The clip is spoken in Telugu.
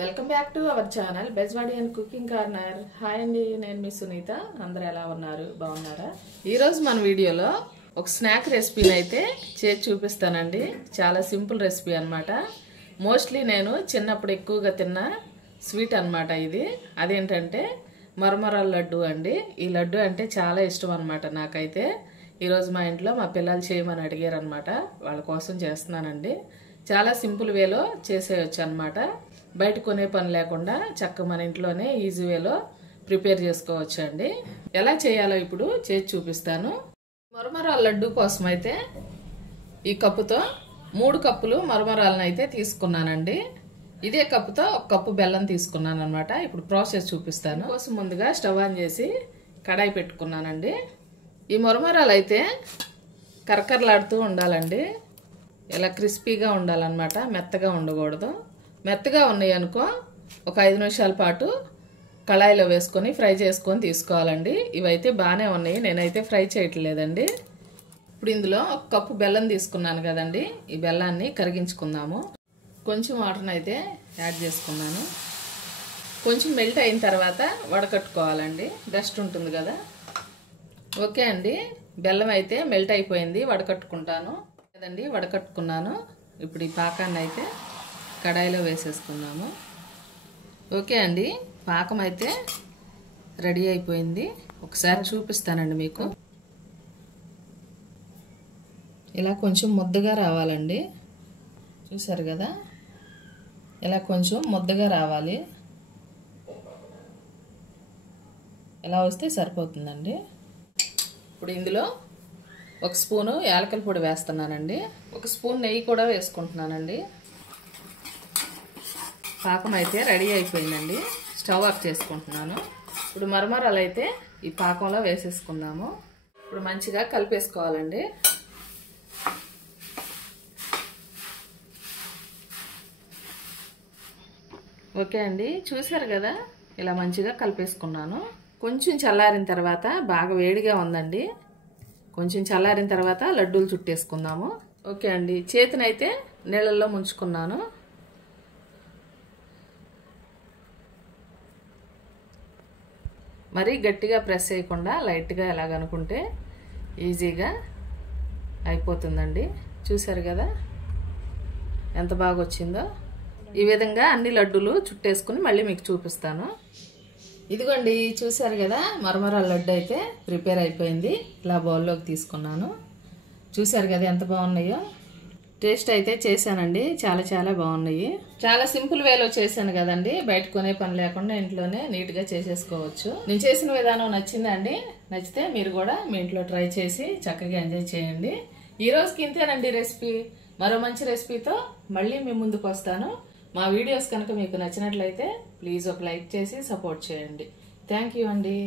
Welcome back to our channel Bezwadi and cooking corner. Hi అండి, నేను మీ సునీత. అందరూ ఎలా ఉన్నారు? బాగున్నారా? ఈరోజు మన వీడియోలో ఒక స్నాక్ రెసిపీని అయితే చేసి చూపిస్తానండి. చాలా సింపుల్ రెసిపీ అనమాట. మోస్ట్లీ నేను చిన్నప్పుడు ఎక్కువగా తిన్న స్వీట్ అనమాట ఇది. అదేంటంటే మరమరాల లడ్డు అండి. ఈ లడ్డు అంటే చాలా ఇష్టం అనమాట నాకైతే. ఈరోజు మా ఇంట్లో మా పిల్లలు చేయమని అడిగారు అనమాట. వాళ్ళ కోసం చేస్తున్నానండి. చాలా సింపుల్ వేలో చేసేయచ్చు అనమాట. బయట కొనే పని లేకుండా చక్కగా మన ఇంట్లోనే ఈజీ వేలో ప్రిపేర్ చేసుకోవచ్చు అండి. ఎలా చేయాలో ఇప్పుడు చేసి చూపిస్తాను. మరమరాల లడ్డు కోసం అయితే ఈ కప్పుతో 3 కప్పులు మరమరాలను అయితే తీసుకున్నానండి. ఇదే కప్పుతో 1 కప్పు బెల్లం తీసుకున్నాను అనమాట. ఇప్పుడు ప్రాసెస్ చూపిస్తాను. కోసం ముందుగా స్టవ్ ఆన్ చేసి కడాయి పెట్టుకున్నానండి. ఈ మరమరాలు అయితే కరకరలాడుతూ ఉండాలండి. ఇలా క్రిస్పీగా ఉండాలన్నమాట, మెత్తగా ఉండకూడదు. మెత్తగా ఉన్నాయి అనుకో ఒక 5 నిమిషాల పాటు కళాయిలో వేసుకొని ఫ్రై చేసుకొని తీసుకోవాలండి. ఇవైతే బాగానే ఉన్నాయి, నేనైతే ఫ్రై చేయట్లేదండి. ఇప్పుడు ఇందులో 1 కప్పు బెల్లం తీసుకున్నాను కదండి. ఈ బెల్లాన్ని కరిగించుకుందాము. కొంచెం వాటర్ని అయితే యాడ్ చేసుకున్నాను. కొంచెం మెల్ట్ అయిన తర్వాత వడకట్టుకోవాలండి, డస్ట్ ఉంటుంది కదా. ఓకే అండి, బెల్లం అయితే మెల్ట్ అయిపోయింది. వడకట్టుకుంటాను కదండి. వడకట్టుకున్నాను. ఇప్పుడు ఈ పాకాన్ని అయితే కడాయిలో వేసేసుకున్నాము. ఓకే అండి, పాకం అయితే రెడీ అయిపోయింది. ఒకసారి చూపిస్తానండి మీకు. ఇలా కొంచెం ముద్దగా రావాలండి. చూసారు కదా, ఇలా కొంచెం ముద్దగా రావాలి. ఇలా వస్తే సరిపోతుందండి. ఇప్పుడు ఇందులో 1 స్పూను యాలకుల పొడి వేస్తున్నానండి. 1 స్పూన్ నెయ్యి కూడా వేసుకుంటున్నానండి. పాకం అయితే రెడీ అయిపోయిందండి. స్టవ్ ఆఫ్ చేసుకుంటున్నాను. ఇప్పుడు మరమరాలు అయితే ఈ పాకంలో వేసేసుకుందాము. ఇప్పుడు మంచిగా కలిపేసుకోవాలండి. ఓకే అండి, చూసారు కదా, ఇలా మంచిగా కలిపేసుకున్నాను. కొంచెం చల్లారిన తర్వాత, బాగా వేడిగా ఉందండి, కొంచెం చల్లారిన తర్వాత లడ్డూలు చుట్టేసుకుందాము. ఓకే అండి, చేతినైతే నీళ్ళల్లో ముంచుకున్నాను. మరీ గట్టిగా ప్రెస్ చేయకుండా లైట్గా ఎలాగనుకుంటే ఈజీగా అయిపోతుందండి. చూసారు కదా ఎంత బాగా వచ్చిందో. ఈ విధంగా అన్ని లడ్డూలు చుట్టేసుకుని మళ్ళీ మీకు చూపిస్తాను. ఇదిగోండి, చూసారు కదా, మరమరాల లడ్డు అయితే ప్రిపేర్ అయిపోయింది. ఇలా బౌల్లోకి తీసుకున్నాను. చూసారు కదా ఎంత బాగున్నాయో. టేస్ట్ అయితే చేశానండి, చాలా చాలా బాగున్నాయి. చాలా సింపుల్ వేలో చేశాను కదండి. బయట కొనే పని లేకుండా ఇంట్లోనే నీట్గా చేసేసుకోవచ్చు. నేను చేసిన విధానం నచ్చిందండి. నచ్చితే మీరు కూడా మీ ఇంట్లో ట్రై చేసి చక్కగా ఎంజాయ్ చేయండి. ఈ రోజుకి ఇంతేనండి రెసిపీ. మరో మంచి రెసిపీతో మళ్ళీ మీ ముందుకు వస్తాను. మా వీడియోస్ కనుక మీకు నచ్చినట్లయితే ప్లీజ్ ఒక లైక్ చేసి సపోర్ట్ చేయండి. థ్యాంక్ యూ అండి.